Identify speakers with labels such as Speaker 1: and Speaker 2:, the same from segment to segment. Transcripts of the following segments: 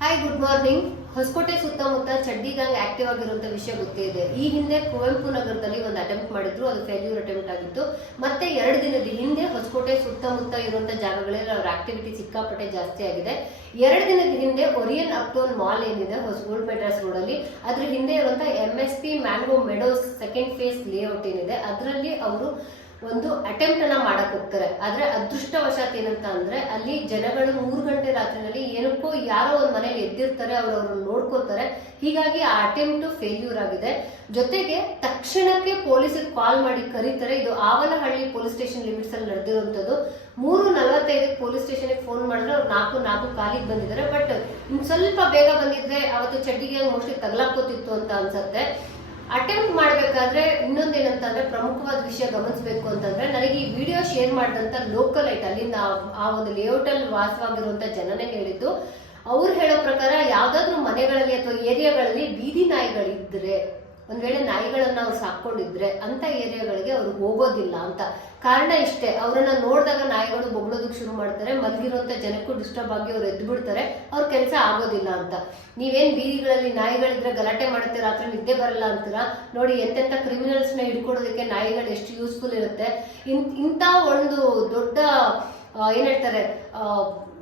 Speaker 1: Hi good morning Hosakote ಸುತ್ತಮುತ್ತ ಚಡ್ಡಿ gang active ಆಗಿರುವಂತ ವಿಷಯ ಗೊತ್ತೇ ಇದೆ. ಈ ಹಿಂದೆ ಕುವೆಂಪು ನಗರದಲ್ಲಿ ಒಂದು ಅಟೆಂಪ್ಟ್ ಮಾಡಿದ್ರು, ಅದು ಫೇಲ್ಯೂರ್ ಅಟೆಂಪ್ಟ್ ಆಗಿತ್ತು. ಮತ್ತೆ ಎರಡು ದಿನದ ಹಿಂದೆ ಹೊಸಕೋಟೆ ಸುತ್ತಮುತ್ತ ಇರುವಂತ ಜಾಗಗಳಲ್ಲಿ ಅವರ ಆಕ್ಟಿವಿಟಿ ಸಿಕ್ಕಾಪಟ್ಟೆ ಜಾಸ್ತಿ ಆಗಿದೆ. ಎರಡು ದಿನದ ಹಿಂದೆ ಒರಿಯನ್ ಅಪ್ಟೋನ್ ಮಾಲ್ ಏನಿದೆ, ಹೊಸ ಗೋಲ್ಡ್ ಮೆಡ್ರಾಸ್ ರೋಡ್ ಅಲ್ಲಿ. ಅದ್ರ ಹಿಂದೆ ಇರುವಂತಹ M S P mango meadows second phase layout ಏನಿದೆ, ಅದರಲ್ಲಿ ಅವರು ಒಂದು ಅಟೆಂಪ್ಟ್ ಅನ್ನ ಮಾಡಕ್ ಹೋಗ್ತಾರೆ. ಆದ್ರೆ ಅದೃಷ್ಟವಶಾತ್ ಏನಂತ ಅಂದ್ರೆ ಅಲ್ಲಿ ಜನಗಳು ಮೂರು ಗಂಟೆ ರಾತ್ರಿನಲ್ಲಿ ಏನಕ್ಕೋ ಯಾರೋ ಒಂದ್ ಮನೇಲಿ ಎದ್ದಿರ್ತಾರೆ ಅವ್ರು ಅವ್ರನ್ನ ನೋಡ್ಕೋತಾರೆ ಹೀಗಾಗಿ ಆ ಅಟೆಂಪ್ಟ್ ಫೇಲ್ಯೂರ್ ಆಗಿದೆ. ಜೊತೆಗೆ ತಕ್ಷಣಕ್ಕೆ ಪೊಲೀಸಿಗೆ ಕಾಲ್ ಮಾಡಿ ಕರೀತಾರೆ. ಇದು ಆವನಹಳ್ಳಿ ಪೊಲೀಸ್ ಸ್ಟೇಷನ್ ಲಿಮಿಟ್ಸ್ ಅಲ್ಲಿ ನಡೆದಿರುವಂತದ್ದು. ಮೂರು ನಲವತ್ತೈದಕ್ಕೆ ಪೊಲೀಸ್ ಸ್ಟೇಷನ್ಗೆ ಫೋನ್ ಮಾಡಿದ್ರೆ ಅವ್ರು ನಾಲ್ಕು ನಾಲ್ಕು ಕಾಲಿಗೆ ಬಂದಿದ್ದಾರೆ. ಬಟ್ ಸ್ವಲ್ಪ ಬೇಗ ಬಂದಿದ್ರೆ ಅವತ್ತು ಚಡ್ಡಿಗೆ ಮೋಸ್ಟ್ಲಿ ತಗಲಾಕೋತಿತ್ತು ಅಂತ ಅನ್ಸತ್ತೆ. ಅಟೆಂಪ್ಟ್ ಮಾಡಬೇಕಾದ್ರೆ ಇನ್ನೊಂದೇನಂತಂದ್ರೆ ಪ್ರಮುಖವಾದ ವಿಷಯ ಗಮನಿಸಬೇಕು ಅಂತಂದ್ರೆ ನನಗೆ ಈ ವಿಡಿಯೋ ಶೇರ್ ಮಾಡಿದಂತ ಲೋಕಲ್ ಐಟ್ ಅಲ್ಲಿಂದ ಆ- ಒಂದು ಲೇಔಟ್ ಅಲ್ಲಿ ವಾಸವಾಗಿರುವಂತ ಜನನೇ ಹೇಳಿದ್ದು, ಅವ್ರು ಹೇಳೋ ಪ್ರಕಾರ ಯಾವ್ದಾದ್ರು ಮನೆಗಳಲ್ಲಿ ಅಥವಾ ಏರಿಯಾಗಳಲ್ಲಿ ಬೀದಿ ನಾಯಿಗಳಿದ್ರೆ ಒಂದ್ ವೇಳೆ ನಾಯಿಗಳನ್ನ ಅವ್ರು ಸಾಕೊಂಡಿದ್ರೆ ಅಂತ ಏರಿಯಾಗಳಿಗೆ ಅವ್ರು ಹೋಗೋದಿಲ್ಲ ಅಂತ. ಕಾರಣ ಇಷ್ಟೇ, ಅವ್ರನ್ನ ನೋಡಿದಾಗ ನಾಯಿಗಳು ಬೊಗಳೋದಕ್ಕೆ ಶುರು ಮಾಡ್ತಾರೆ ಮಲಗಿರುವಂತ ಜನಕ್ಕೂ ಡಿಸ್ಟರ್ಬ್ ಆಗಿ ಅವ್ರು ಎದ್ದು ಬಿಡ್ತಾರೆ, ಅವ್ರ ಕೆಲಸ ಆಗೋದಿಲ್ಲ ಅಂತ. ನೀವೇನ್ ಬೀದಿಗಳಲ್ಲಿ ನಾಯಿಗಳಿದ್ರೆ ಗಲಾಟೆ ಮಾಡುತ್ತೆ ರಾತ್ರಿ ನಿದ್ದೆ ಬರಲ್ಲ ಅಂತೀರಾ? ನೋಡಿ ಎಂತೆಂತ ಕ್ರಿಮಿನಲ್ಸ್ನ ಹಿಡ್ಕೊಡೋದಕ್ಕೆ ನಾಯಿಗಳು ಎಷ್ಟು ಯೂಸ್ಫುಲ್ ಇರುತ್ತೆ. ಇಂಥ ಒಂದು ದೊಡ್ಡ ಏನ್ ಹೇಳ್ತಾರೆ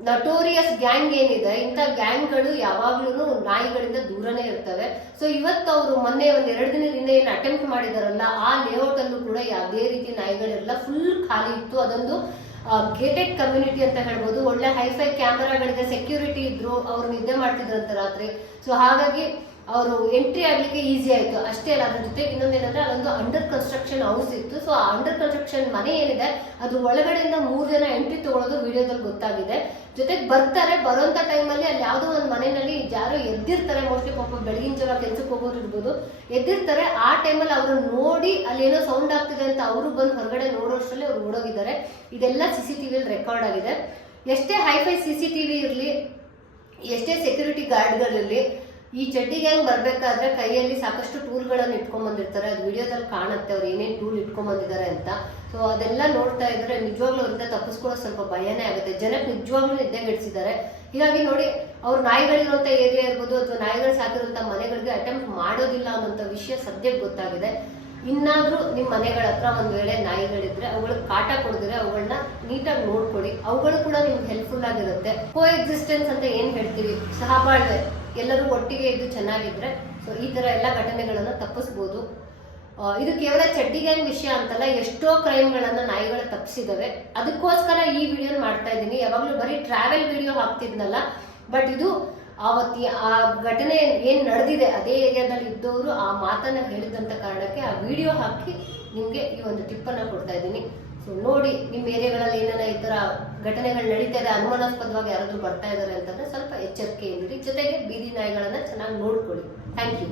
Speaker 1: ನಟೋರಿಯಸ್ ಗ್ಯಾಂಗ್ ಏನಿದೆ, ಇಂಥ ಗ್ಯಾಂಗ್ಗಳು ಯಾವಾಗ್ಲೂ ನಾಯಿಗಳಿಂದ ದೂರನೇ ಇರ್ತವೆ. ಸೊ ಇವತ್ತು ಅವರು ಮೊನ್ನೆ ಒಂದ್ ಎರಡು ದಿನದಿಂದ ಏನ್ ಅಟೆಂಪ್ಟ್ ಮಾಡಿದಾರಲ್ಲ, ಆ ಲೇಔಟ್ ಅಲ್ಲೂ ಕೂಡ ಯಾವುದೇ ರೀತಿ ನಾಯಿಗಳೆಲ್ಲ ಫುಲ್ ಖಾಲಿ ಇತ್ತು. ಅದೊಂದು ಗೇಟೆಡ್ ಕಮ್ಯುನಿಟಿ ಅಂತ ಹೇಳ್ಬೋದು. ಒಳ್ಳೆ ಹೈಫೈ ಕ್ಯಾಮರಾಗಳಿದೆ ಸೆಕ್ಯೂರಿಟಿ ಇದ್ರು, ಅವ್ರು ನಿದ್ದೆ ಮಾಡ್ತಿದ್ರಂತೆ ರಾತ್ರಿ. ಸೊ ಹಾಗಾಗಿ ಅವರು ಎಂಟ್ರಿ ಆಗ್ಲಿಕ್ಕೆ ಈಸಿ ಆಯ್ತು. ಅಷ್ಟೇ ಅಲ್ಲ, ಅದ್ರ ಜೊತೆ ಇನ್ನೊಂದೇನಂದ್ರೆ ಅಲ್ಲೊಂದು ಅಂಡರ್ ಕನ್ಸ್ಟ್ರಕ್ಷನ್ ಹೌಸ್ ಇತ್ತು. ಸೊ ಆ ಅಂಡರ್ ಕನ್ಸ್ಟ್ರಕ್ಷನ್ ಮನೆ ಏನಿದೆ, ಅದು ಒಳಗಡೆಯಿಂದ ಮೂರು ಜನ ಎಂಟ್ರಿ ತಗೊಳ್ಳೋದು ವಿಡಿಯೋದಲ್ಲಿ ಗೊತ್ತಾಗಿದೆ. ಜೊತೆಗೆ ಬರ್ತಾರೆ ಬರೋಂತ ಟೈಮಲ್ಲಿ ಅಲ್ಲಿ ಯಾವುದೋ ಒಂದು ಮನೆಯಲ್ಲಿ ಯಾರೋ ಎದ್ದಿರ್ತಾರೆ. ಮೋಸ್ಟ್ಲಿ ಪಾಪ ಬೆಳಗಿನ ಜಾವ ಕೆಲ್ಸಕ್ಕೆ ಹೋಗೋರು ಇರ್ಬೋದು. ಎದ್ದಿರ್ತಾರೆ, ಆ ಟೈಮಲ್ಲಿ ಅವರು ನೋಡಿ ಅಲ್ಲಿ ಏನೋ ಸೌಂಡ್ ಆಗ್ತಿದೆ ಅಂತ ಅವರು ಬಂದು ಹೊರಗಡೆ ನೋಡೋಷ್ಟರಲ್ಲಿ ಅವ್ರು ಓಡೋಗಿದ್ದಾರೆ. ಇದೆಲ್ಲ ಸಿ ಸಿ ಟಿವಿಯಲ್ಲಿ ರೆಕಾರ್ಡ್ ಆಗಿದೆ. ಎಷ್ಟೇ ಹೈಫೈ ಸಿ ಸಿ ಟಿವಿ ಇರಲಿ, ಎಷ್ಟೇ ಸೆಕ್ಯೂರಿಟಿ ಗಾರ್ಡ್ಗಳಿರಲಿ ಈ ಜಡ್ಡಿ ಗ್ಯಾಂಗ್ ಬರ್ಬೇಕಾದ್ರೆ ಕೈಯಲ್ಲಿ ಸಾಕಷ್ಟು ಟೂಲ್ಗಳನ್ನು ಇಟ್ಕೊಂಡ್ ಬಂದಿರ್ತಾರೆ ಅದು ವಿಡಿಯೋದಲ್ಲಿ ಕಾಣುತ್ತೆ ಅವ್ರು ಏನೇನು ಟೂಲ್ ಇಟ್ಕೊಂಡ್ ಬಂದಿದ್ದಾರೆ ಅಂತ. ಸೊ ಅದೆಲ್ಲ ನೋಡ್ತಾ ಇದ್ರೆ ನಿಜವಾಗ್ಲೂ ಅವರಿಂದ ತಪ್ಪಿಸ್ಕೊಳ್ಳೋ ಸ್ವಲ್ಪ ಭಯನೇ ಆಗುತ್ತೆ. ಜನಕ್ಕೆ ನಿಜವಾಗ್ಲೂ ನಿದ್ದೆಗೆಡಿಸಿದ್ದಾರೆ ಹೀಗಾಗಿ ನೋಡಿ, ಅವ್ರು ನಾಯಿಗಳಿರುವಂಥ ಏರಿಯಾ ಇರ್ಬೋದು ಅಥವಾ ನಾಯಿಗಳು ಸಾಕಿರುವಂತ ಮನೆಗಳಿಗೆ ಅಟೆಂಪ್ಟ್ ಮಾಡೋದಿಲ್ಲ ಅನ್ನೋಂಥ ವಿಷಯ ಸದ್ಯಕ್ಕೆ ಗೊತ್ತಾಗಿದೆ. ಇನ್ನಾದ್ರೂ ನಿಮ್ಮ ಮನೆಗಳ ಹತ್ರ ಒಂದ್ ವೇಳೆ ನಾಯಿಗಳಿದ್ರೆ ಅವುಗಳಿಗೆ ಕಾಟ ಕೊಡಿದ್ರೆ ಅವುಗಳನ್ನ ನೀಟಾಗಿ ನೋಡ್ಕೊಳ್ಳಿ ಅವುಗಳು ಕೂಡ ನಿಮ್ಗೆ ಹೆಲ್ಪ್ಫುಲ್ ಆಗಿರುತ್ತೆ. ಕೋ ಎಕ್ಸಿಸ್ಟೆನ್ಸ್ ಅಂತ ಏನ್ ಹೇಳ್ತೀವಿ ಸಹಬಾಳ್ವೆ. ಎಲ್ಲರೂ ಒಟ್ಟಿಗೆ ಇದ್ದು ಚೆನ್ನಾಗಿದ್ರೆ ಸೊ ಈ ತರ ಎಲ್ಲ ಘಟನೆಗಳನ್ನ ತಪ್ಪಿಸ್ಬೋದು. ಇದು ಕೇವಲ ಚಡ್ಡಿ ಗ್ಯಾಂಗ್ ವಿಷಯ ಅಂತಲ್ಲ, ಎಷ್ಟೋ ಕ್ರೈಮ್ಗಳನ್ನ ನಾಯಿಗಳು ತಪ್ಪಿಸಿದವೆ ಅದಕ್ಕೋಸ್ಕರ ಈ ವಿಡಿಯೋ ಮಾಡ್ತಾ ಇದ್ದೀನಿ. ಯಾವಾಗ್ಲೂ ಬರೀ ಟ್ರಾವೆಲ್ ವಿಡಿಯೋ ಹಾಕ್ತಿದ್ನಲ್ಲ ಬಟ್ ಇದು ಆವತ್ತಿ ಆ ಘಟನೆ ಏನು ನಡೆದಿದೆ, ಅದೇ ಏರಿಯಾದಲ್ಲಿ ಇದ್ದವರು ಆ ಮಾತನ್ನ ಹೇಳಿದಂತ ಕಾರಣಕ್ಕೆ ಆ ವಿಡಿಯೋ ಹಾಕಿ ನಿಮಗೆ ಈ ಒಂದು ಟಿಪ್ ಅನ್ನ ಕೊಡ್ತಾ ಇದ್ದೀನಿ. ಸೊ ನೋಡಿ ನಿಮ್ಮ ಏರಿಯಾಗಳಲ್ಲಿ ಏನಾರ ಈ ತರ ಘಟನೆಗಳು ನಡೀತಾ ಇದೆ, ಅನುಮಾನಾಸ್ಪದವಾಗಿ ಯಾರಾದರೂ ಬರ್ತಾ ಇದ್ದಾರೆ ಅಂತಂದ್ರೆ ಸ್ವಲ್ಪ ಎಚ್ಚರಿಕೆ ಇರಿ ಜೊತೆಗೆ ಬೀದಿ ನಾಯಿಗಳನ್ನು ಚೆನ್ನಾಗಿ ನೋಡ್ಕೊಳ್ಳಿ. Thank you